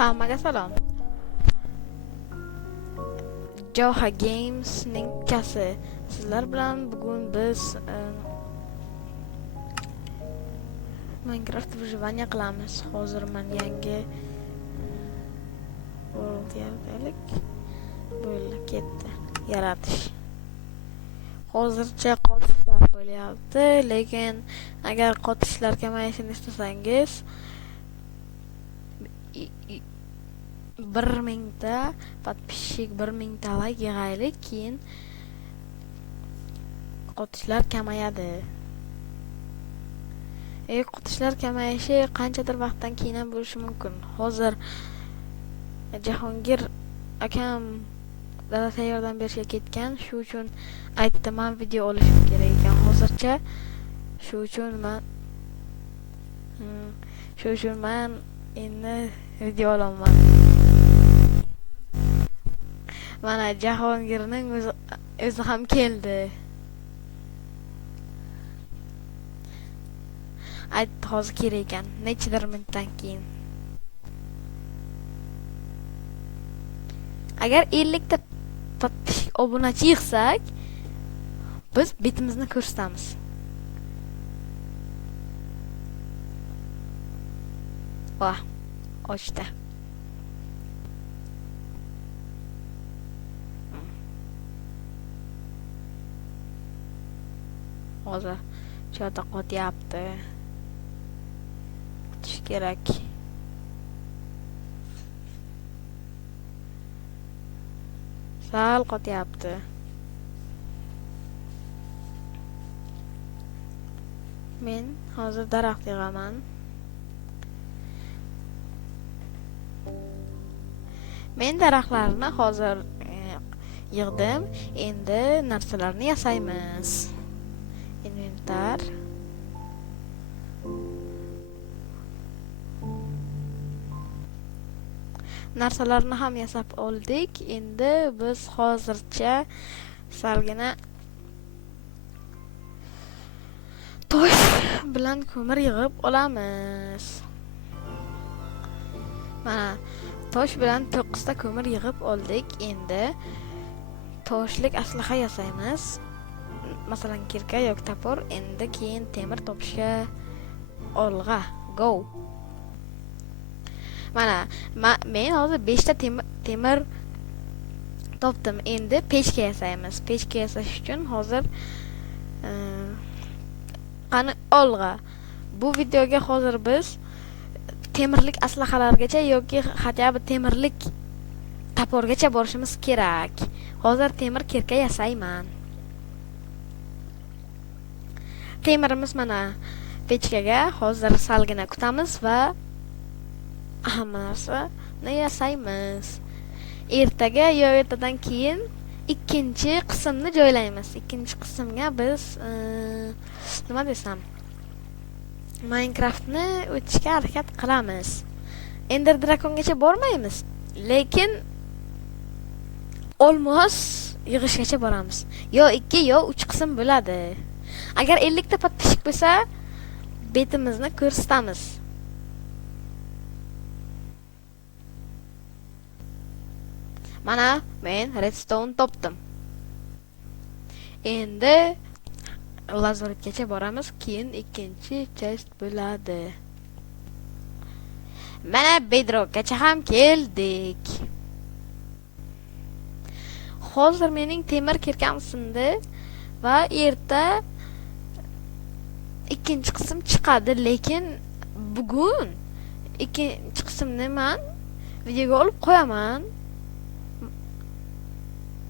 Hammaga salom. Joha Games'ning ukasi. Sizlar bilan bugun biz Minecraft vyjovaniya qilamiz. Hozir men yangi world yarataylik. Bo'ldi, ketdi. Yaratish. Hozircha qotishlar bo'lyapti, lekin agar qotishlar kamayishini istasangiz 1000 ta подписчик 1000 ta like yig'aylik, keyin qotishlar kamayadi. Qotishlar kamayishi qanchadir vaqtdan keyin ham bo'lishi mumkin. Hozir Jahongir akam dadasiga yordam berishga ketgan, shu uchun aytdim, men video olishim kerak ekan hozircha. Shu uchun men endi video olaman. Mana Jahongirning o'zi ham keldi. Aytdi hozir kerak ekan, nechadir minutdan keyin. Agar 50 ta obunachi yig'sak, biz betimizni ko'rsatamiz. Va ochdi. Hozir cho'ta qotyapti. Kutish kerak. Sal qotyapti. Men hozir daraxt yig'aman. Men daraxtlarni hozir yig'dim. Endi narsalarni yasaymiz. Inventar. Narsalarni ham yasab oldik. Endi biz hozircha salgina tosh bilan ko'mir yig'ib olamiz. Mana tosh bilan 9 ta ko'mir yig'ib oldik. Endi toshlik aslaha yasaymiz. Masalan, kirka yoki topor. Endi keyin temir topishga olg'a. Go. Mana men hozir 5 ta temir topdim. Endi pechka yasaymiz. Pechka yasash uchun hozir qani olg'a. Bu videoga hozir biz temirlik aslahalargacha yoki hatto temirlik toporgacha borishimiz kerak. Hozir temir kirka yasayman. Temirimiz mana pechkaga hozir salgina kutamiz va hamma narsani yasaymiz. Ertaga yo ertadan keyin ikkinchi qismni joylaymiz. Ikkinchi qismga biz nima desam, Minecraftni o'tishga harakat qilamiz. Ender Dragongacha bormaymiz, lekin olmos yig'ishgacha boramiz. Yo 2 yo 3 qism bo'ladi. Agar 50 ta podpishik bo'lsa, betimizni ko'rsatamiz. Mana men redstone topdim. Endi lazoritgacha boramiz, keyin ikkinchi test bo'ladi. Mana bedrockgacha ham keldik. Hozir mening temir kirkam sindi va erta ikkinchi qism chiqadi, lekin bugun ikkinchi qismni men videoga olib qo'yaman.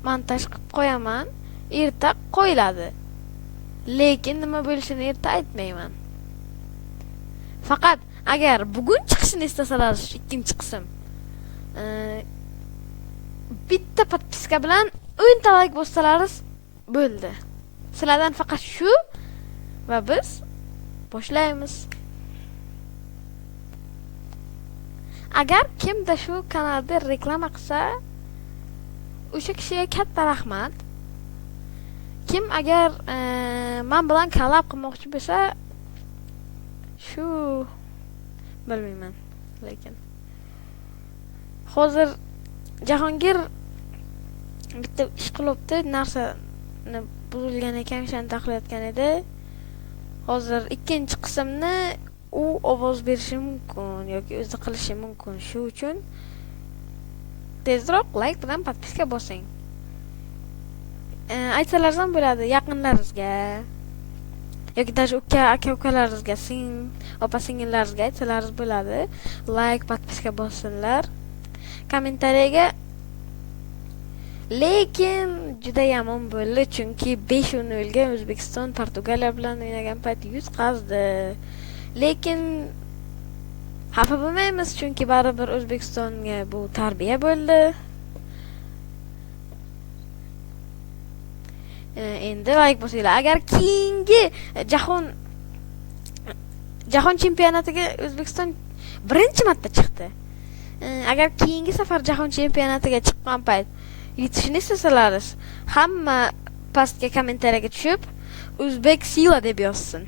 Montaj qilib qo'yaman. Erta qo'yiladi. Lekin nima bo'lishini erta aytmayman. Faqat agar bugun chiqishini istasalar ikkinchi qism, bitta podpiska bilan 10 ta like bossalaringiz bo'ldi. Sizlardan faqat shu va biz boshlaymiz. Agar kimda shu kanalda reklama qilsa, o'sha kishiga katta rahmat. Kim agar men bilan collab qilmoqchi bo'lsa, shu bilmayman, lekin Hozir Jahongir bitta ish qilibdi, narsani buzilgan ekan, o'shani taqilayotgan edi. Hozir ikkinchi qismni u ovoz berishi mumkin yoki o'zi qilishi mumkin. Shu uchun tezroq like bilan podpiska bosing. Aytsalaringiz ham bo'ladi yaqinlaringizga yoki даже aka-ukalaringizga, opa-singillaringizga aytsalaringiz bo'ladi. Like, podpiska bossinlar. Kommentariyaga lekin juda yomon bo'ldi, chunki 5-0 O'zbekiston Portugaliya bilan o'ynagan payt yutqazdi. Lekin xafa bo'lmaymiz, chunki baribir O'zbekistonga bu tarbiya bo'ldi. Endi like bosinglar. Agar keyingi jahon chempionatiga O'zbekiston birinchi marta chiqdi. Agar keyingi safar jahon chempionatiga chiqqan payt yutishni istasalaringiz, hamma pastga kommentariyaga tushib O'zbek Sila deb yozsin.